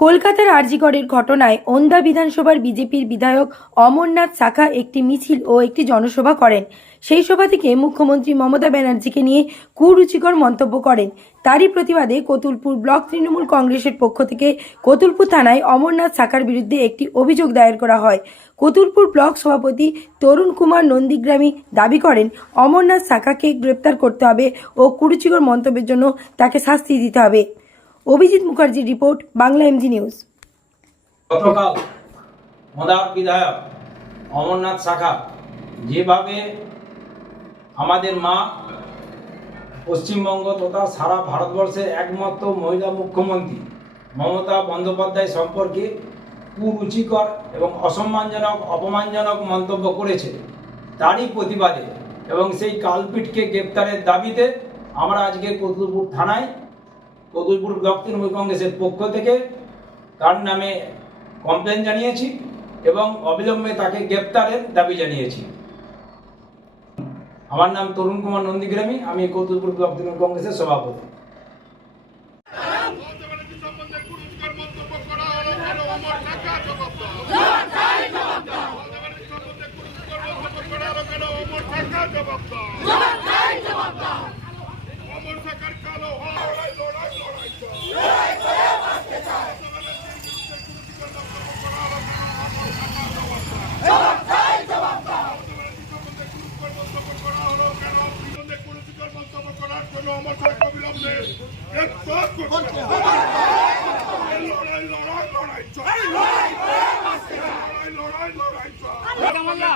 কলকাতার আরজিগড়ের ঘটনায় ওন্দা বিধানসভার বিজেপির বিধায়ক অমরনাথ শাখা একটি মিছিল ও একটি জনসভা করেন। সেই সভা থেকে মুখ্যমন্ত্রী মমতা ব্যানার্জিকে নিয়ে কুরুচিকর মন্তব্য করেন। তারই প্রতিবাদে কতুলপুর ব্লক তৃণমূল কংগ্রেসের পক্ষ থেকে কতুলপুর থানায় অমরনাথ শাখার বিরুদ্ধে একটি অভিযোগ দায়ের করা হয়। কতুলপুর ব্লক সভাপতি তরুণ কুমার নন্দীগ্রামী দাবি করেন, অমরনাথ শাখাকে গ্রেপ্তার করতে হবে ও কুরুচিকর মন্তব্যের জন্য তাকে শাস্তি দিতে হবে। অভিজিৎ মুখার্জির রিপোর্ট, বাংলা এমজি নিউজ গতকাল মদার বিধায়ক অমরনাথ শাখা যেভাবে আমাদের মা পশ্চিমবঙ্গ তথা সারা ভারতবর্ষের একমাত্র মহিলা মুখ্যমন্ত্রী মমতা বন্দ্যোপাধ্যায় সম্পর্কে কুরুচিকর এবং অসম্মানজনক, অপমানজনক মন্তব্য করেছে, তারই প্রতিবাদে এবং সেই কালপিটকে গ্রেপ্তারের দাবিতে আমরা আজকে কতুলপুর থানায় কতুলপুর ব্লক তৃণমূল কংগ্রেসের পক্ষ থেকে তার নামে কমপ্লেন জানিয়েছি এবং অবিলম্বে তাকে গ্রেপ্তারের দাবি জানিয়েছি আমার নাম তরুণ কুমার নন্দীগ্রামী আমি কৌতুলপুর ব্লক তৃণমূল কংগ্রেসের সভাপতি অমর সরকার কালো হয়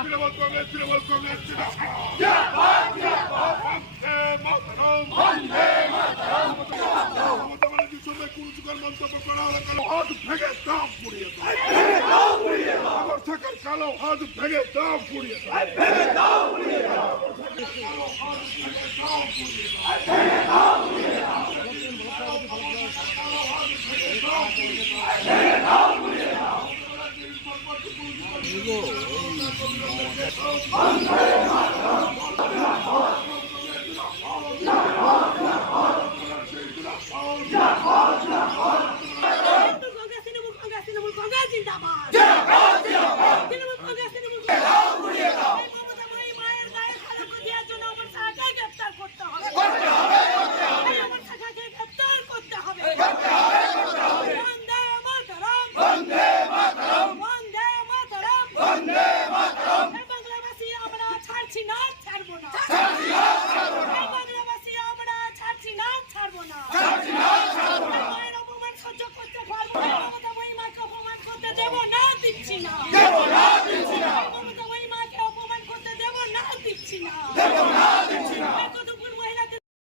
তৃণমূল কংগ্রেস তৃণমূল কংগ্রেস কুরুচিকর মন্তব্য করা হলো কালো হাত ভেঙে দাম পুড়িয়ে দাও। আমার থাকার কালো হাত ভেঙে দাম পুড়িয়ে দাও। তৃণমূল কংগ্রেস জিন্দাবাদ